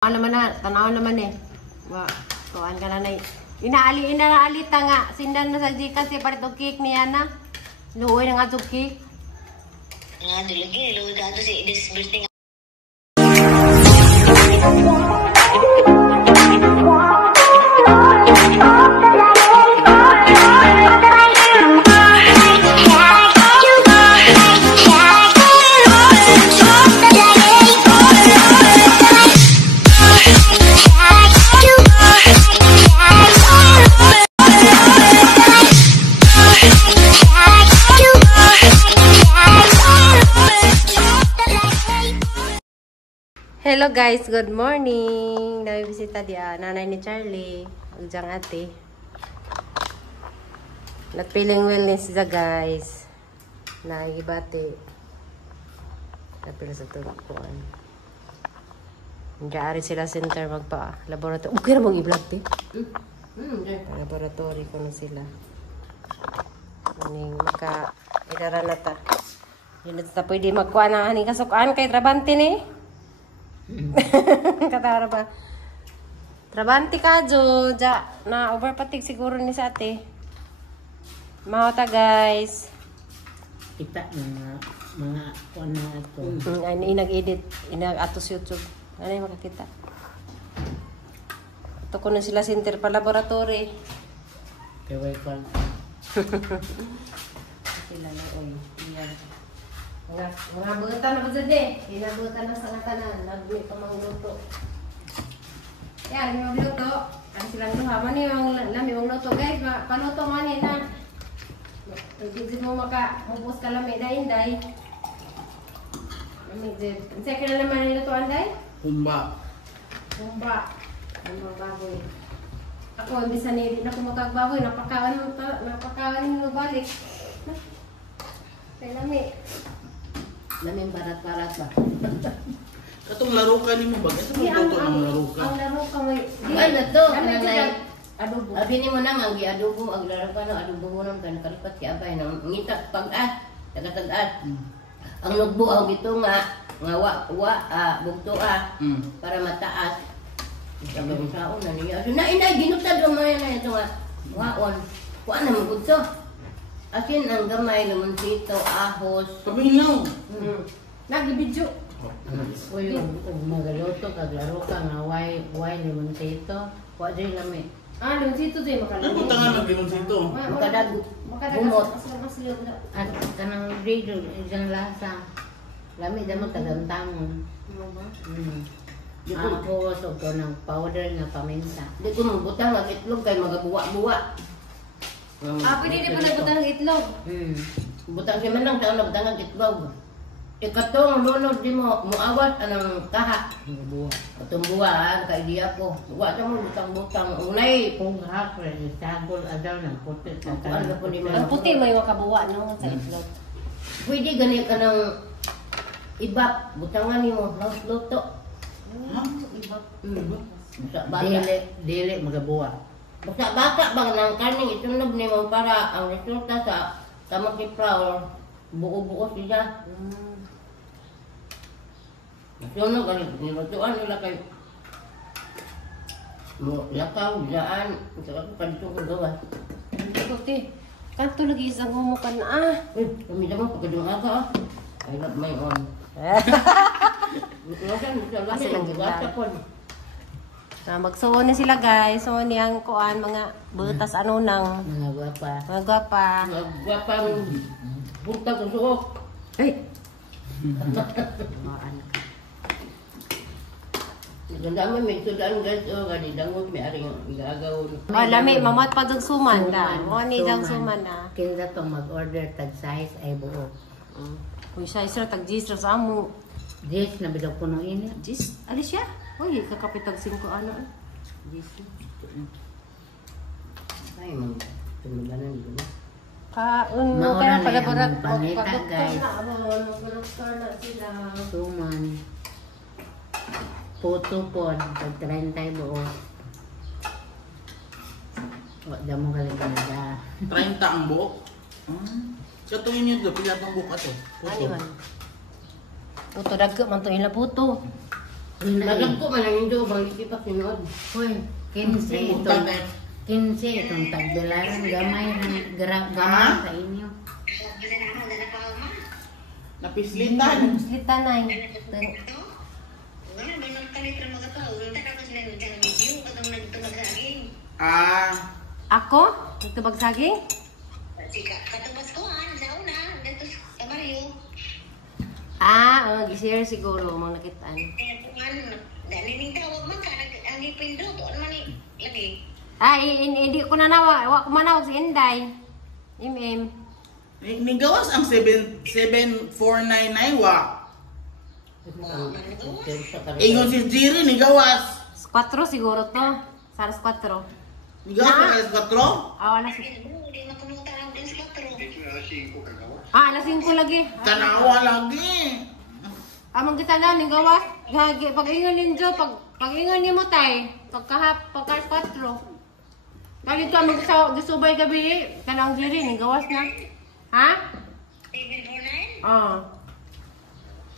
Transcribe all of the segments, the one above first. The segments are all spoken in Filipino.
Naman na, tanaw naman eh. Wa, tuan ka na na. Inaalita nga, sindan na sa Gcash si parit og cake niya na. Luoy na nga itong cake. Nga, lagi, luoy ka ito si this birthday. Hello guys, good morning. Nabibisita dia nanay ni Charlie. Ugjang ate. Not feeling well ni siya guys. Naigibati. Napila sa tulpuan. Diyan sila center magpa laboratory. Okay na mong i-vlog te. Laboratory ko na sila. Ning maka idara na ta. Hindi na pwede magkuha na aning kasukaan kay Trabante ni. Katara ba? Trabante ka jo, ja na overpatig siguro ni sa ate. Mahota guys. Kita mga kuan na ato. Ay nag-edit, inag-atos YouTube. Ano yung makakita? Ito ko na sila center pa laboratory. Kaway kon. Sila na oy. Iyan. Mga buta na ba dyan eh? Hinabuta na sa natanan. Nagmi pa mga luto. Yan, yung luto. Ang silang duha. Mani yung lami yung luto guys. Paluto mani na. Pagkisi mo makapupos ka lami. Day. Lami dyan. Ang second na naman yung luto anday? Humba. Ang mga baboy. Ako, bisa nili na ako makagbaboy. Napakawan mo balik. Kaya lami. Laming barat-barat ba? Katong laro ka ni mo ba? Ito mo toto ng laro ka. Ang laro ka may... Ay, na to. Adobo. Abi ni mo na ang gi-adobo, ang laro ka no, adobo mo nang nakalipat ki abay nang ngita pag-at, tagatag-at. Ang lugbo ang gito nga bugto para mataas. Sabi ko sa una niya. Na inay ginutad mo yan na ito nga. Waon. Kuan na mo gudto. Akin ang gamay naman dito, ahos. Kabinaw. Nag-video. Uy, magaluto, kaglaro ka nga, why naman dito? Wa dyan lami. Nung dito din makalami. Ay, punta nga nag-inom dito. Bumot. At kanang radio, isang lasa. Lami damo tagantamon. Ahos, o ng powder nga paminta. Di ko mabutang ang itlog kay magabuwa-buwa. Pwede din po nagbutang ng itlog. Butang siya man lang taon na butang ang itlog. Ikatong lunod di mo, muawat anang kaha. Katong buwa, kaidiya ko. Wa ta mo butang-butang. Unay. Kung hapre, sagol adaw ng puti. Ano po ni Ang puti may makabuwa no sa itlog. Pwede ganit ka ng ibap. Butangan ni mo. Luto. Ibap. Sa bata. Dili magabuwa. Basta bata bang ng kaning itunog ni mo para ang resulta sa makiflower. Buo-buo siya. Sunog ang nilutuan nila kay lakaw, daan. Ito ako kanito ko gawa. Puti. Kanto lagi isang humukan na Kami naman pagkadong aga I love my own. Kasi lang gila. Magsuon ni sila guys. So ni ang kuan mga butas ano nang Mga gwapa. mga gwapa. Gwapang punta sa suok. Hey. Ganda mo may sudan guys. O gani dangot may aring igagaw. Lami mamat pa dug suman da. Mo ni dang suman na. Kinsa to mag-order tag size ay buo. Uy siya isra tag jis sa amo. Jis na bidaw puno ini. Jis Alicia. Uy kakapitag 5 ano. Jis. Ay mo. Tuluganan dito. Maura na yung panita, guys. Magpa-doktor na sila. Suman. Puto po. Tag 30 buo. Wala mo kaligyan na. 30 ang buhok. Katungin yun doon, pilatang buhok ato. Ano man? Puto dagko man to ila puto. Magagko man ang indo, bang ikipak sinuod. Hoy, 15 itong 15 itong tagbilaran gamay gamay sa inyo. Napislitan. Slita na Ah, Ako? Nagtubag saging? Gisir siguro mo nakitaan. Hindi ko nanawa. Wa ko manawag si Inday. nigawas ang 7499 wa. Ingon si Jiri nigawas. 4 siguro to. Saras 4. Nigawas pa alas 4? Alas 5 lagi. Tanawa lagi. Amang kita na ning gawas. Pag-ingon ninyo, pag-ingon nimo tay, pagka 4. Dali to amang gisubay gabi kanang diri ning gawas na. Ha? 749?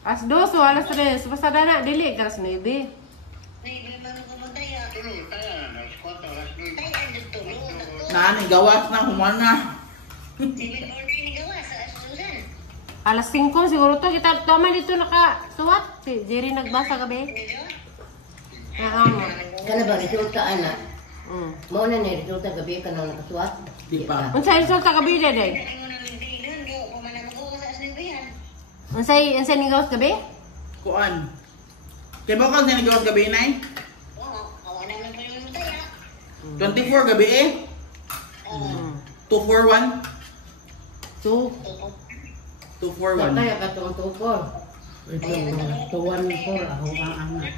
As 2 o alas 3, basta na dili alas 9. Nani gawas na humana. Alas 5 siguro to kita tama dito nakasuwat. Si Jerry nagbasa gabi. Kana ba resulta anak? Mao na ni resulta gabi kana nakasuwat. Di pa. Unsay resulta gabi day? Unsay ni gawas gabi? Kuan. Kay mo kan nigawas gabi nay? 24 gabi eh. 241. 241. Kaya katong tukol. Tuwan ko ako ang anak.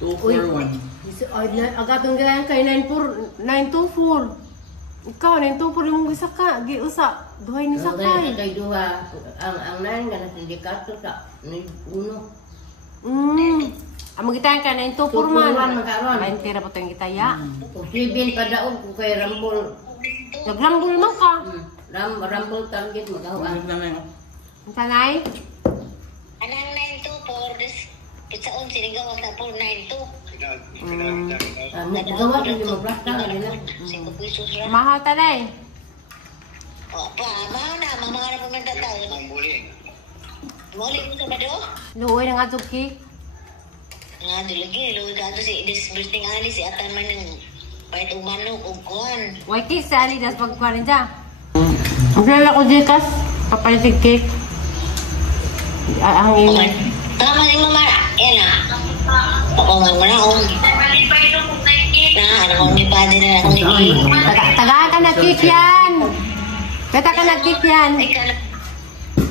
241. Agatong ganyan kay 924. Ikaw 924 yung isa ka, giusa. Duhay ni sakay. Kay duha ang nan kana sindikato sa ni uno. Amo gitayan ka 924 man. Magkaroon. 20 ra po tayong gitaya. Sibin pa daog ko kay Rambol. Nagrambol man ka. Rambol target magawa. Sanay? Anang 924 this pitsaon sinigawas na 492. Nagawa din mo plasta nila. 5 pesos ra. Mahal tanay. O pa, mahal na mga pumunta tayo. Muli mo sa bado? Luoy na nga to cake. Nga dilagi luoy ka to si disbursing ali si atan man ng pait umano ug kuan. Why cake sa ali das pagkuhanin dyan? Ang kilala ko Jikas. Papalitig cake. Ang ina. Tama ni mama. Yan na. Pakungan mo na ako. Na, ano ni padre na ako ni. Tagaan ka na cake yan. Kata ka na cake yan.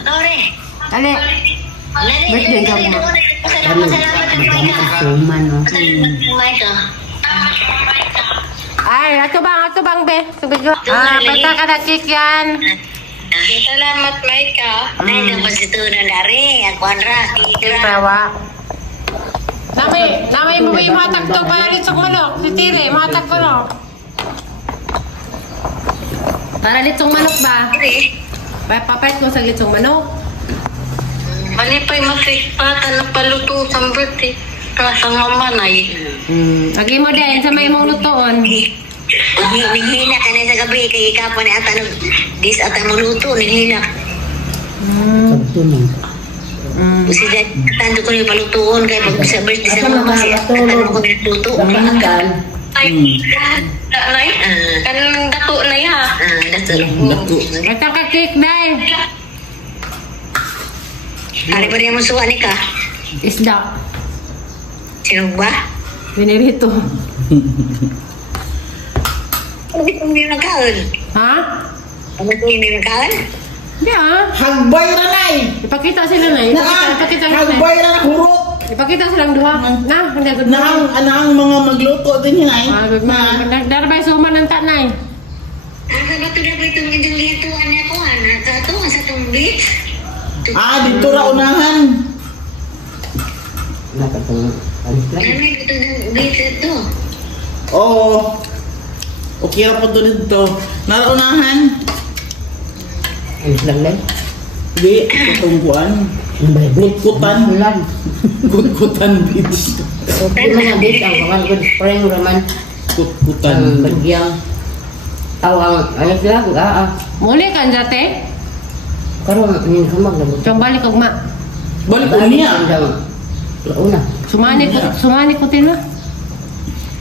Ore. Dali. Birthday ka mo. Salamat Micah. Suman no. Salamat Micah. Ay, ato bang be? Basta ka na cake yan. Salamat Micah. Dahil naman si Tunan dari. Ako anra. Tawa. Namay mo ba yung matag to? Payalit sa manok. Si Tire, matag ko no. Para litsong manok ba? Papayat ko sa litsong manok. Malipay masipatan na paluto sa birthday. Kasa mamanay. Lagi mo din sa may mong lutoon. Naghina ka na sa gabi kay kapwa ni ata dis ata mo luto. Naghina. Sabto na. Kasi tanto ko yung palutuon kay pag sa birthday sa mama si ata mo ko luto. Damikan. Ay, nanay. Kanang dato na ya. Dato. Basta ka cake dahil. Ari pa rin mo suwa ni ka. Isda. Sino ba? Binirito. Ano yung nagkaon? Ha? Ano yung nagkaon? Hindi ah. Hagbay ra nay. Ipakita sila na. Ipakita sila Hagbay na. ra hurot. Ipakita silang duha. Na, hindi agad Nang anang mga magluto din nay. good man. Darbay suman ng tanay. Ang sabato na ba itong indong lituan niya ko? Sa itong beach? Dito ra unahan. Nakatong alis lang. Ano yung ito ng beach ito? Oo. Okay ra po dito. Naraunahan. Alis lang lang. Di, tutungkuan. Kutkutan. Ulan. Kutkutan beach. Okay man ang beach, ang kaman good spring raman. Kutkutan. Ang bagyang. Tawang, ano sila? Muli kan dati? Karon ning kamag na mo. Cong balik og ma. Balik ko niya. Launa. Sumani ko tin na.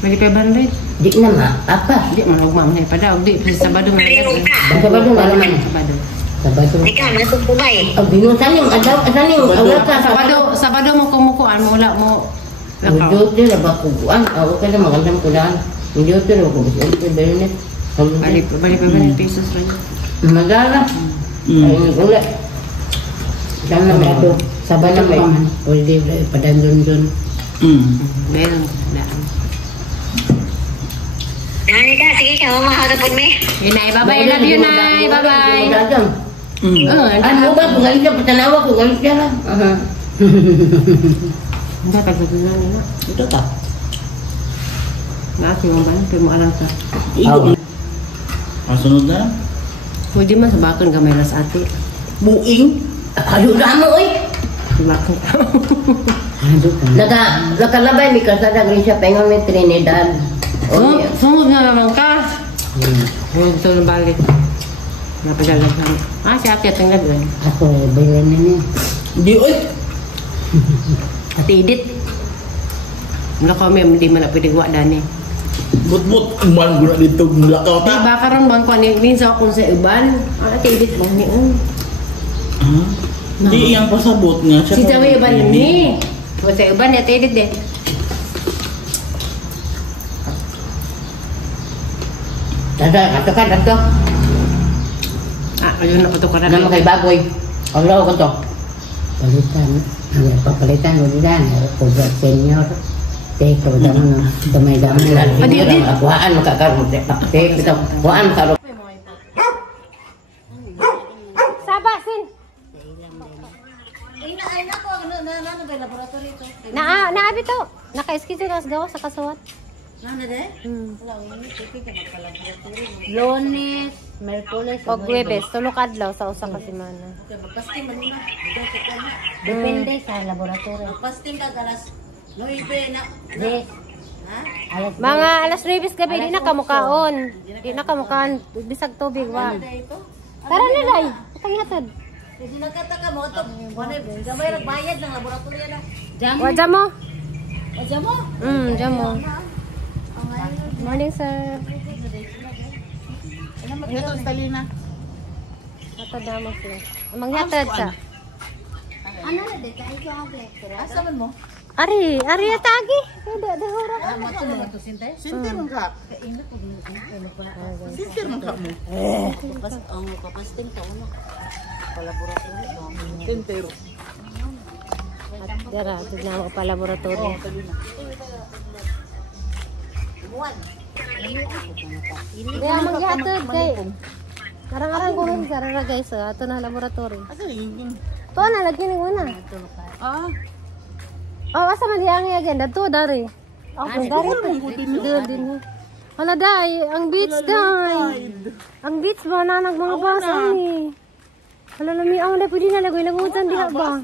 Balik pa banday. Di na ma. Apa? Di man og ma man pa daw. Di sa Sabado man. Sabado na naman. Sabado. Sabado. Ikaw, nasong kumay. Ang binutan yung adaw, asan yung awala ka? Sabado mo kumukuan mo wala mo. Medyo din na ba kuguan? Ako ka na magandang kulaan. Medyo din ako gusto ko bayonet. Balik pa banday pesos rin. Magala. Ay ulit. Saan na may ito? Sabado na may. O di padandun-dun. Meron daan. Nani ka, sige ka, mamahagapon me. Nay, bye-bye. I love you, Nay. Bye-bye. Ano ba? Kung galit ka, patanawa ko, galit ka lang. Hindi, pagkakunan nila. Ito ta. Naati mo ba? Kaya mo alam ka. Ito. Sunod na. Pwede man sa bakon gamay na sa ate. Buing. Halo na mo, oy! Bakon. Nakalabay, may kasada rin siya, pengon may Trinidad. Sumod na naman ka. Ito na balik. Napadala ka. Si ate at ang lagay. Ako, bayan na niya. Di oy. Ate Edith. Wala kami, hindi man na pwede gawa dani. But uman guna dito mulakaw Di ta. ba karon bang ko minsan ako sa iban? Ate Edith mo ni Di yang pasabot nga siya. Si Jawi iban ni. Wa sa iban ni Ate Edith din. Ato ka, ato. Ayun na ko to karan. Ano kay baboy? Ang law ko to. Palitan. Ang papalitan ko diyan. Kubra senior. Teko damo na. Damay damo na. Kuhaan makakaroon. Teko, kuhaan makakaroon. Sabasin. Naabi to. Naka-schedule nas gawa sa kasuwat. Lunes, Merkules, Pag Huwebes, tulog adlaw sa usa ka semana. depende sa laboratorio. Pasting ka galas 9 na. Yes. Alas Mga alas 9 gabi di na kamukaon. Di na kamukaon bisag tubig wa. Tara na dai. Kang hatod. Hindi nagkataka mo ito. Gamay nagbayad ng laboratorio na. Wa jamo. Adya mo? Jamo. Morning sir. Ito sa Talina. Hatod na mo sir. Manghatod sa. Ano na dito? Ito ang lecture. Asa man mo? Ari tagi. Pwede de hura. Sintir man ka. Sintir man ka mo. Ang kapasting ka mo. Laboratorio. Sintir. Dara, tignan mo pa laboratorio. Kaya maghatod kay. Arang-arang ko rin sarara guys. Ato na laboratorio. Asa yung To na lagi ni una. Oh, asa man yang again dato dari. Oh, dari din. Hala dai, ang beach dai. Ang beach ba na nag mga basa ni. Hala lami ang na pwede na lagoy lagutan diha ba.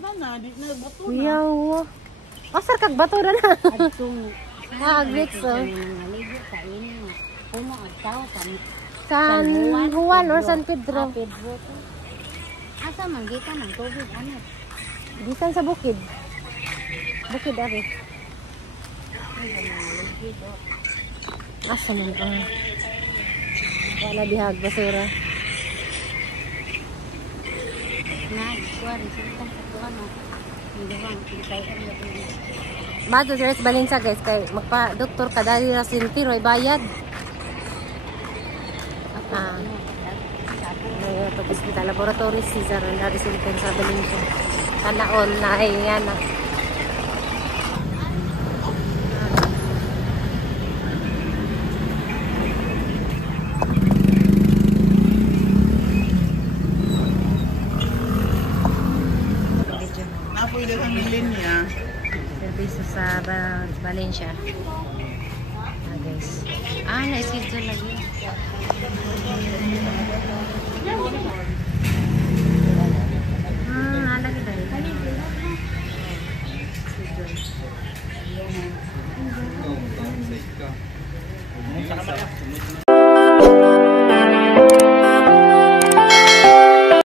Yaw. Asar kag bato na. Beach so. San Juan or San Pedro? Asa man kita ng tubig ano? Gikan sa bukid. Bukid ari. Asa man wala dihag basura. Na, kuan kita sa ano. Hindi bang kitay ano. Bago sa Balinsa guys kay magpa doktor ka dali ra siltiro bayad. Hospital Laboratory Cesar na resulta sa Balinsa. Kanaon na ay nga na. Napoy lang ang linya. Service sa Valencia. Guys. Na-schedule lagi. Lagi tayo. Sa kamay.